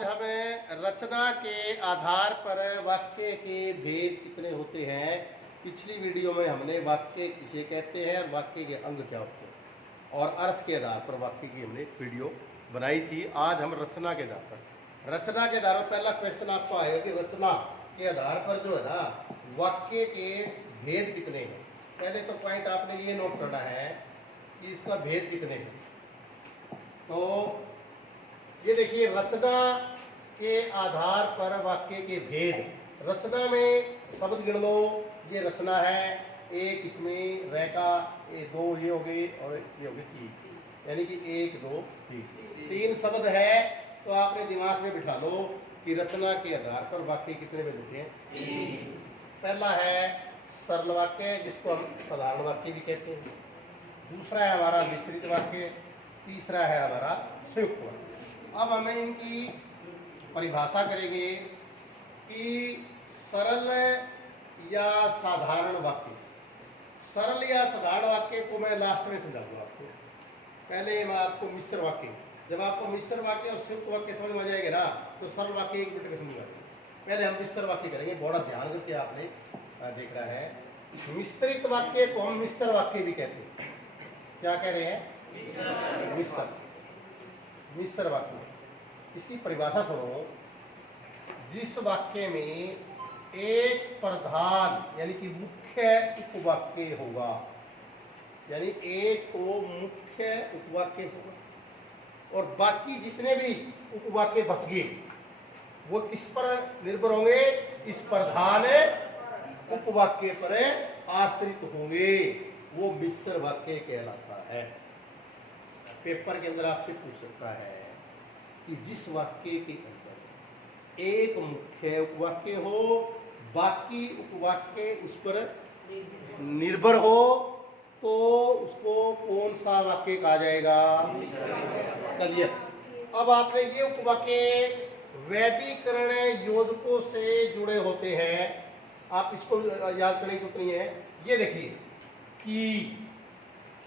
आज हमें रचना के आधार पर वाक्य के भेद कितने होते हैं। पिछली वीडियो में हमने वाक्य किसे कहते हैं और वाक्य के अंग क्या होते हैं और अर्थ के आधार पर वाक्य की हमने वीडियो बनाई थी। आज हम रचना के आधार पर पहला क्वेश्चन आपको आएगा कि रचना के आधार पर जो है ना वाक्य के भेद कितने हैं। पहले तो पॉइंट आपने ये नोट करना है कि इसका भेद कितने हैं। तो ये देखिए, रचना के आधार पर वाक्य के भेद। रचना में शब्द गिन लो, ये रचना है, एक इसमें रह का, ये दो ये हो गए और ये हो गए तीन, यानी कि एक दो तीन शब्द है। तो आपने दिमाग में बिठा लो कि रचना के आधार पर वाक्य कितने भेद होते हैं। पहला है सरल वाक्य, जिसको हम साधारण वाक्य भी कहते हैं। दूसरा है हमारा मिश्रित वाक्य। तीसरा है हमारा संयुक्त वाक्य। अब हमें इनकी परिभाषा करेंगे कि सरल या साधारण वाक्य। सरल या साधारण वाक्य को मैं लास्ट में समझाऊंगा आपको। पहले मैं आपको मिश्र वाक्य, जब आपको मिश्र वाक्य और संयुक्त वाक्य समझ में आ जाएगा ना तो सरल वाक्य एक मिनट में समझ आएगा। पहले हम मिश्र वाक्य करेंगे, बड़ा ध्यान करके आपने देख रहा है। मिश्रित वाक्य को हम मिश्र वाक्य भी कहते हैं। क्या कह रहे हैं? मिश्र वाक्य। इसकी परिभाषा सुनो। जिस वाक्य में एक प्रधान यानी कि मुख्य उपवाक्य होगा, यानी एक को मुख्य उपवाक्य होगा और बाकी जितने भी उपवाक्य बच गए वो किस पर निर्भर होंगे? इस प्रधान उपवाक्य पर आश्रित होंगे। वो मिश्र वाक्य कहलाता है। पेपर के अंदर आपसे पूछ सकता है कि जिस वाक्य के अंदर एक मुख्य उपवाक्य हो, बाकी उपवाक्य उस पर निर्भर हो, तो उसको कौन सा वाक्य कहा जाएगा? चलिए, अब आपने ये उपवाक्य वैदिकरण योजकों से जुड़े होते हैं। आप इसको याद करें कितनी है। ये देखिए, कि,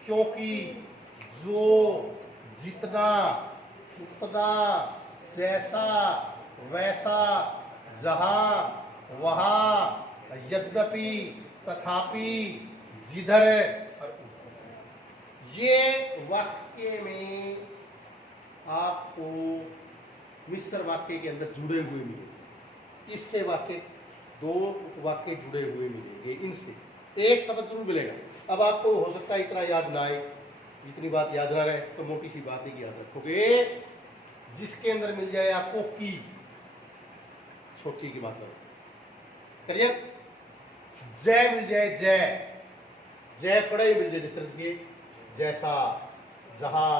क्योंकि, जो, जितना, उतना, जैसा, वैसा, जहां, वहां, यद्यपि, तथापि, जिधर। ये वाक्य में आपको मिश्र वाक्य के अंदर जुड़े हुए मिलेंगे। इससे वाक्य दो वाक्य जुड़े हुए मिलेंगे। इनसे एक शब्द जरूर मिलेगा। अब आपको हो सकता है इतना याद ना आए, इतनी बात याद ना रहे, तो मोटी सी बात ही याद रखोगे। जिसके अंदर मिल जाए आपको की, छोटी की बात करो, करिए। जय मिल जाए, जय पड़े मिल जाए, जिस तरह के जैसा, जहां,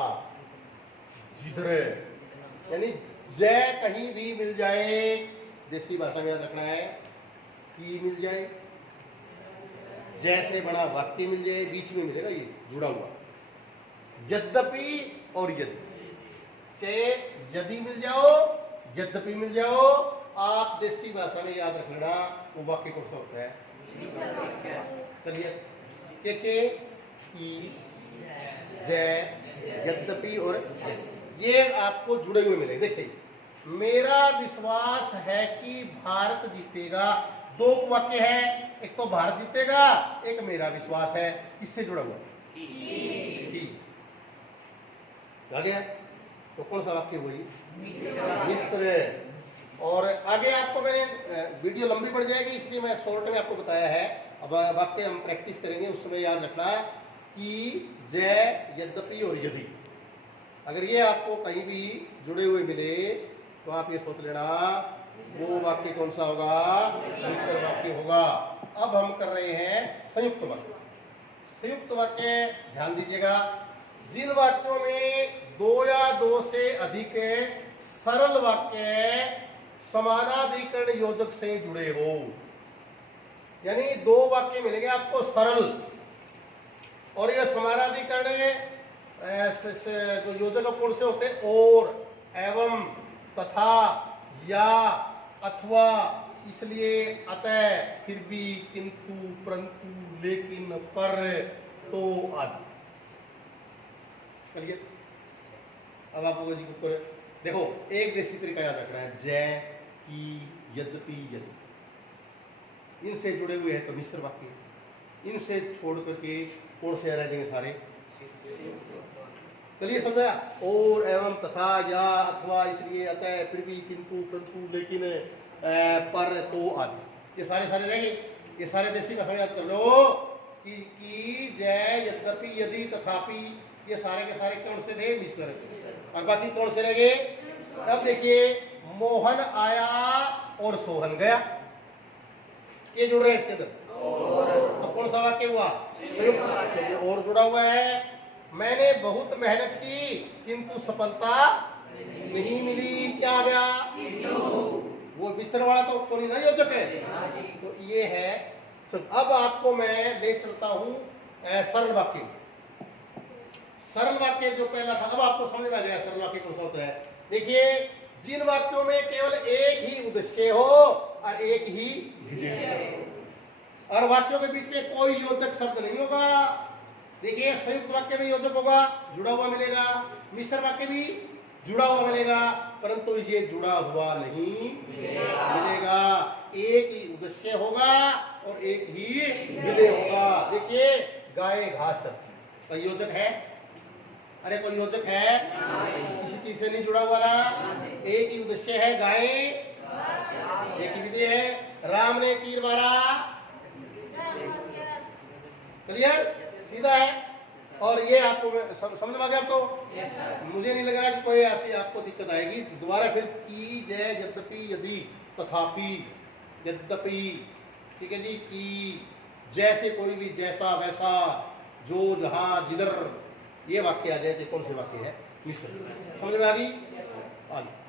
जिधर, यानी जय कहीं भी मिल जाए। देसी भाषा में याद रखना है, की मिल जाए, जैसे बड़ा वाक्य मिल जाए, बीच में मिलेगा ये जुड़ा हुआ, यद्यपि और यदि। चाहे यदि मिल जाओ, यद्यपि मिल जाओ, आप देसी भाषा में याद रखना वो वाक्य कौन सा होता है? चलिए, के की, जय, यद्यपि और यदि, ये आपको जुड़े हुए मिले। देखिए, मेरा विश्वास है कि भारत जीतेगा। दो वाक्य है, एक तो भारत जीतेगा, एक मेरा विश्वास है। इससे जुड़ा हुआ आ गया। तो कौन सा वाक्य हुई? मिश्र। और आगे आपको मैंने वीडियो लंबी पड़ जाएगी इसलिए मैं शॉर्ट में आपको बताया है। अब वाक्य हम प्रैक्टिस करेंगे, उस समय याद रखना कि जय, यद्यपि और यदि। अगर ये आपको कहीं भी जुड़े हुए मिले तो आप ये सोच लेना वो वाक्य कौन सा होगा? मिश्र वाक्य होगा। अब हम कर रहे हैं संयुक्त वाक्य। संयुक्त वाक्य ध्यान दीजिएगा। जिन वाक्यों में दो या दो से अधिक सरल वाक्य समानाधिकरण योजक से जुड़े हो, यानी दो वाक्य मिलेंगे आपको सरल और ये समानाधिकरण जो योजक कौन से होते हैं? और, एवं, तथा, या, अथवा, इसलिए, अतः, फिर भी, किंतु, परंतु, लेकिन, पर, तो आदि। चलिए, अब आप लोगों जी को देखो एक देसी तरीका याद रखना है, जय, की, यद्यपि, यदि, इनसे जुड़े हुए हैं तो मिश्र वाक्य, इनसे छोड़ करके कौन से रह जाएंगे सारे? चलिए समझा? और, एवं, तथा, या, अथवा, इसलिए, अतः, फिर भी, किंतु, परंतु, लेकिन, पर, तो आदि, ये सारे सारे रहेंगे। ये सारे देसी का याद कर लो कि, जय, यद्यपि, यदि, तथापि, ये सारे के सारे कौन से थे? मिश्र। और बाकी कौन से रह गए? अब देखिए, मोहन आया और सोहन गया, ये जुड़ रहे हैं इसके अंदर। तो कौन सा वाक्य हुआ? संयुक्त। और जुड़ा हुआ है, मैंने बहुत मेहनत की किंतु सफलता नहीं मिली, क्या आ गया? वो मिश्र वाला तो कोई ना योजक है, तो ये है। अब आपको मैं ले चलता हूं सरल वाक्य। सरल वाक्य जो पहला था, अब आपको समझ में आ गया सरल वाक्य कौन सा होता है। देखिए, जिन वाक्यों में केवल एक ही उद्देश्य हो और एक ही विधेय हो, और वाक्यों के बीच में कोई योजक शब्द नहीं होगा। देखिए, संयुक्त वाक्य में योजक होगा, जुड़ा हुआ मिलेगा, मिश्र वाक्य भी जुड़ा हुआ मिलेगा, परंतु ये जुड़ा हुआ नहीं मिलेगा। एक ही उद्देश्य होगा और एक ही विधेय होगा। देखिए, गाय घास चरती, कोई योजक है? अरे कोई योजक है? किसी चीज से नहीं जुड़ा हुआ ना, एक ही उद्देश्य है, गाय, एक ही विधेय है। राम ने तीर मारा, क्लियर, सीधा है। और ये आपको समझ में आ गया आपको? मुझे नहीं लग रहा कि कोई ऐसी आपको दिक्कत आएगी। दोबारा फिर, की, जय, यद्यपि, यदि, तथापि, यद्यपि, ठीक है जी, की, जैसे कोई भी, जैसा, वैसा, जो, जहां, जिधर, ये वाक्य आ जाए। कौन से वाक्य है? मिश्र। समझ में आ गई? आगे